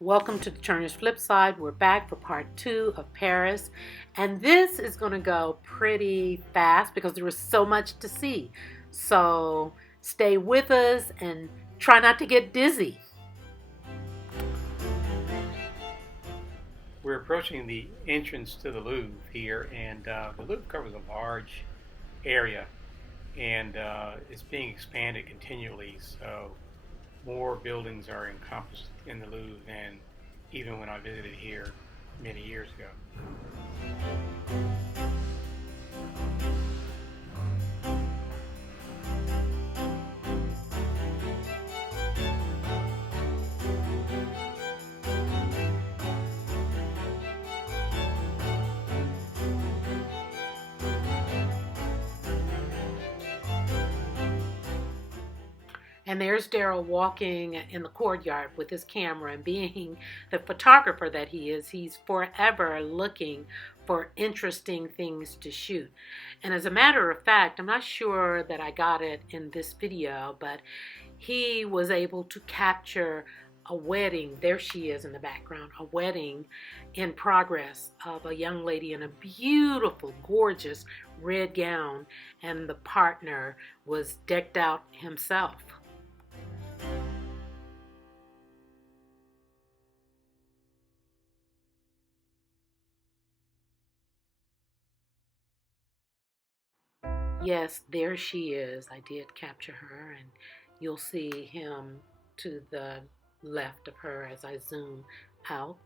Welcome to the Turner's Flip Side. We're back for part 2 of Paris, and this is going to go pretty fast because there is so much to see. So stay with us and try not to get dizzy. We're approaching the entrance to the Louvre here, and the Louvre covers a large area, and it's being expanded continually. So more buildings are encompassed in the Louvre than even when I visited here many years ago. And there's Daryl walking in the courtyard with his camera, and being the photographer that he is, he's forever looking for interesting things to shoot. And as a matter of fact, I'm not sure that I got it in this video, but he was able to capture a wedding. There she is in the background, a wedding in progress of a young lady in a beautiful, gorgeous red gown, and the partner was decked out himself. Yes, there she is. I did capture her, and you'll see him to the left of her as I zoom out.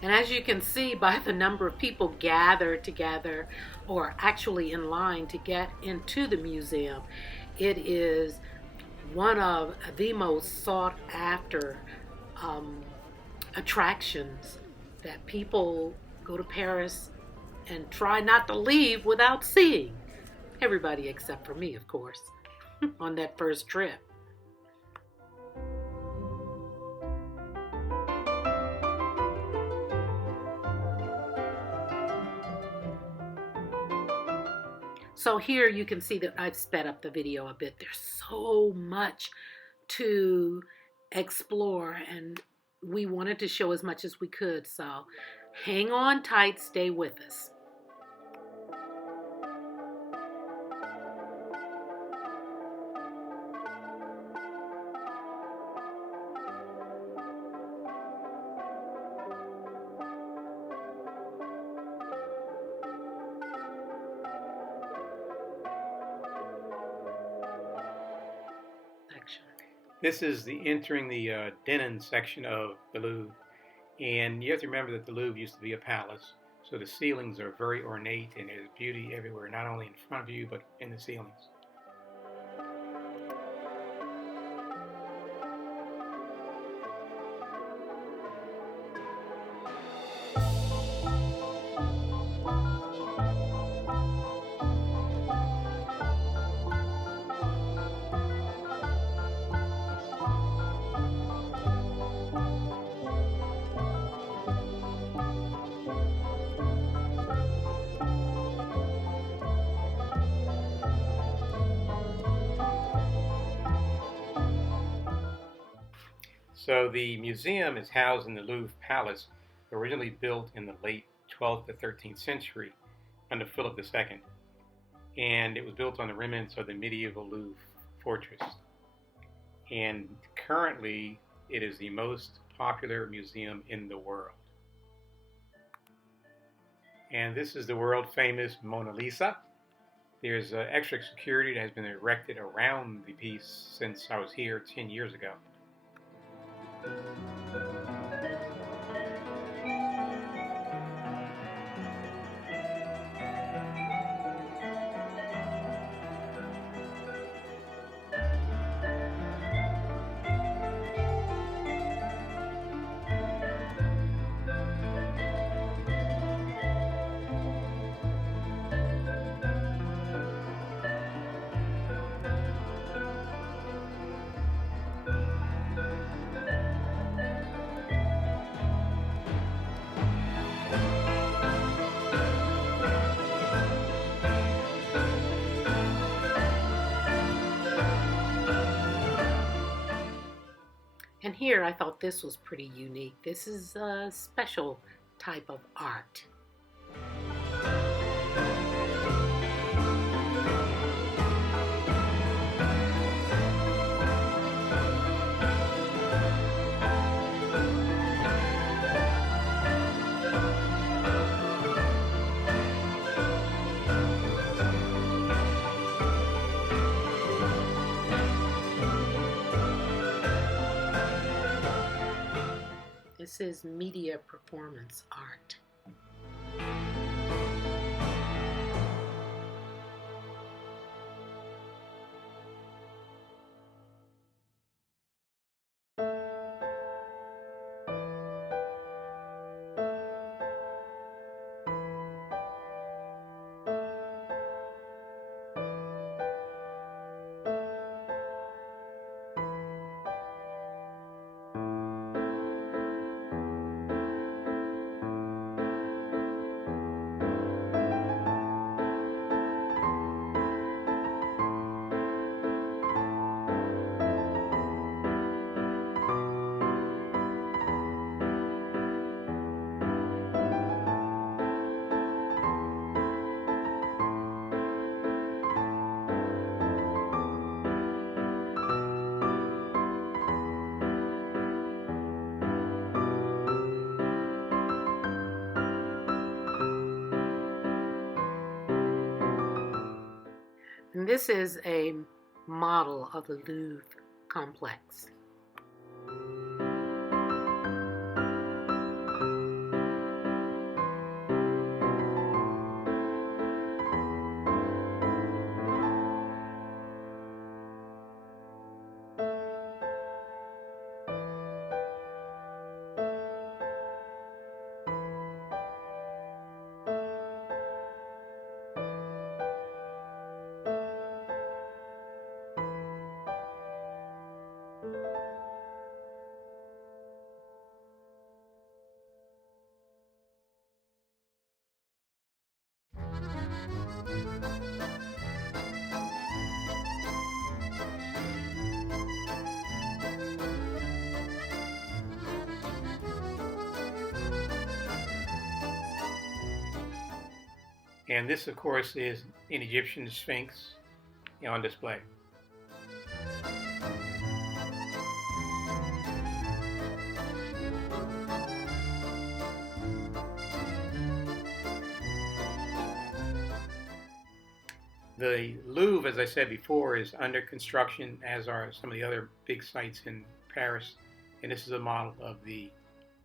And as you can see by the number of people gathered together or actually in line to get into the museum, it is one of the most sought after um, attractions that people go to Paris and try not to leave without seeing. Everybody except for me, of course, on that first trip. So here you can see that I've sped up the video a bit. There's so much to explore, and we wanted to show as much as we could. So hang on tight, stay with us. Section. This is the entering the Denon section of the Louvre, and you have to remember that the Louvre used to be a palace, so the ceilings are very ornate and there's beauty everywhere, not only in front of you but in the ceilings. So the museum is housed in the Louvre Palace, originally built in the late 12th to 13th century under Philip II. and it was built on the remnants of the medieval Louvre fortress. And currently, it is the most popular museum in the world. And this is the world famous Mona Lisa. There's extra security that has been erected around the piece since I was here 10 years ago. And here I thought this was pretty unique. This is a special type of art. This is media performance art. And this is a model of the Louvre complex. And this, of course, is an Egyptian Sphinx on display. The Louvre, as I said before, is under construction, as are some of the other big sites in Paris, and this is a model of the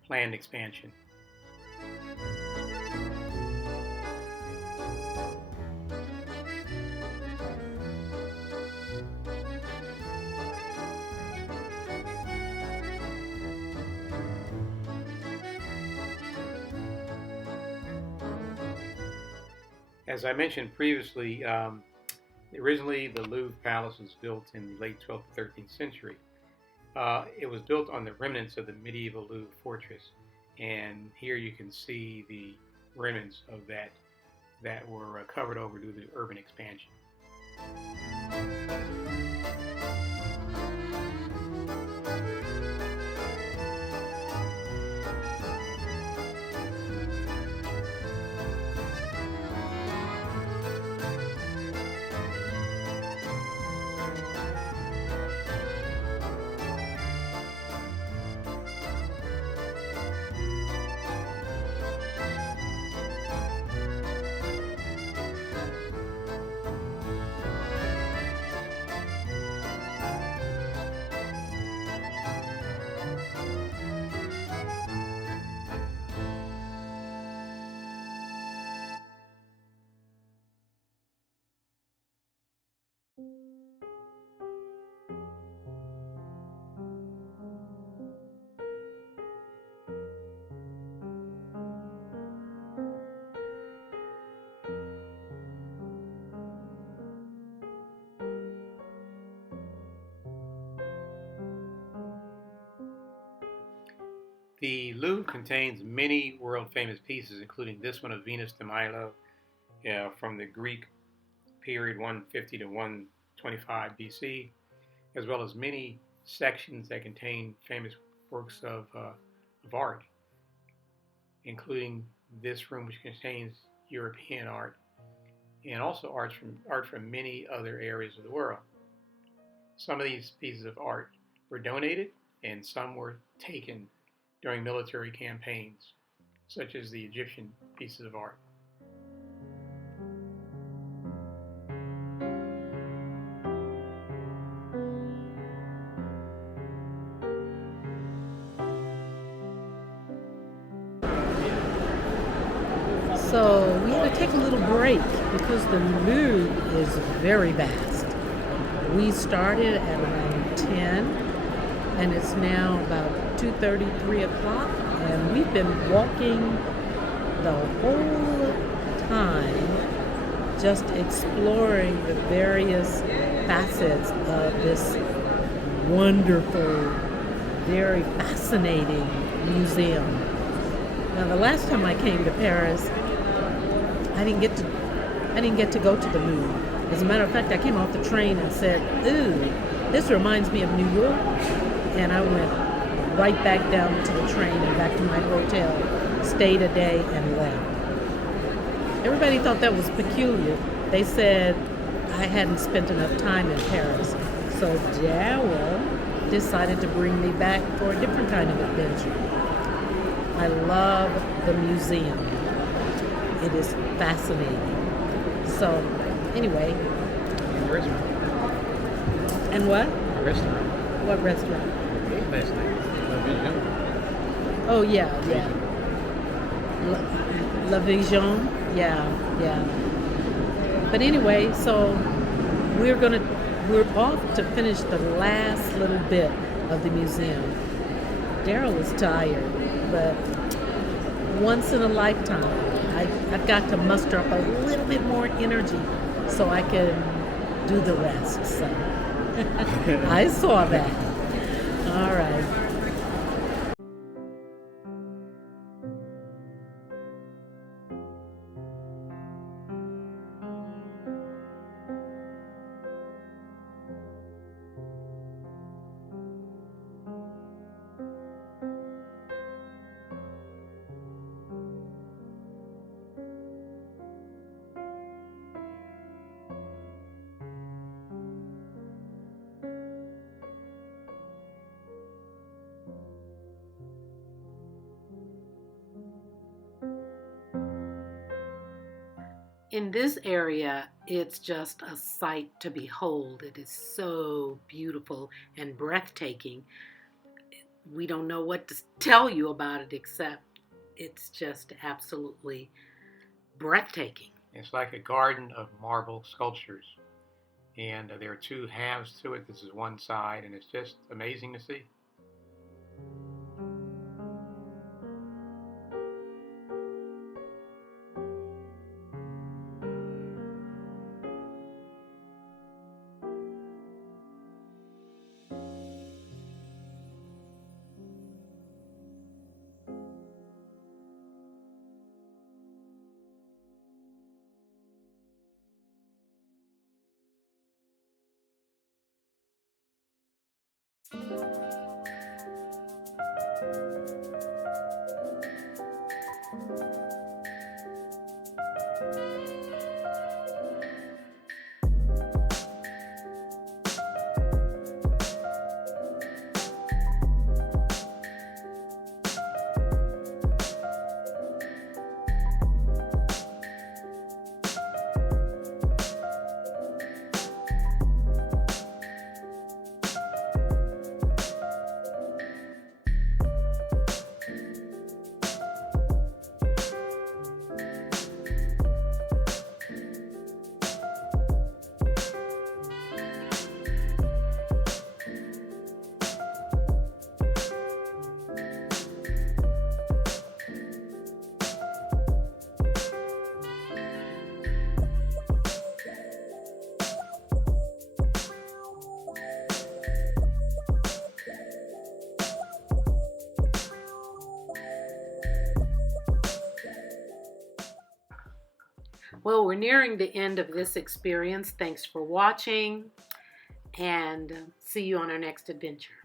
planned expansion. As I mentioned previously, originally the Louvre Palace was built in the late 12th to 13th century. It was built on the remnants of the medieval Louvre fortress, and here you can see the remnants of that were covered over due to the urban expansion. The Louvre contains many world-famous pieces, including this one of Venus de Milo from the Greek period 150 to 125 BC, as well as many sections that contain famous works of art, including this room, which contains European art, and also art from many other areas of the world. Some of these pieces of art were donated, and some were taken during military campaigns, such as the Egyptian pieces of art. So we had to take a little break because the Louvre is very vast. We started at around 10 and it's now about 2:30, 3 o'clock, and we've been walking the whole time just exploring the various facets of this wonderful, very fascinating museum. Now, the last time I came to Paris, I didn't get to go to the Louvre. As a matter of fact, I came off the train and said, "Ooh, this reminds me of New York," and I went right back down to the train and back to my hotel, stayed a day, and left. Everybody thought that was peculiar. They said I hadn't spent enough time in Paris, so Daryl decided to bring me back for a different kind of adventure. I love the museum. It is fascinating. So, anyway. And the restaurant. And what? The restaurant. What restaurant? Last night. Louvre Museum. Oh, yeah. La Vision. Yeah. But anyway, so we're off to finish the last little bit of the museum. Daryl is tired, but once in a lifetime, I've got to muster up a little bit more energy so I can do the rest. So I saw that. All right. In this area, it's just a sight to behold. It is so beautiful and breathtaking. We don't know what to tell you about it except it's just absolutely breathtaking. It's like a garden of marble sculptures, and there are two halves to it. This is one side, and it's just amazing to see. Well, we're nearing the end of this experience. Thanks for watching, and see you on our next adventure.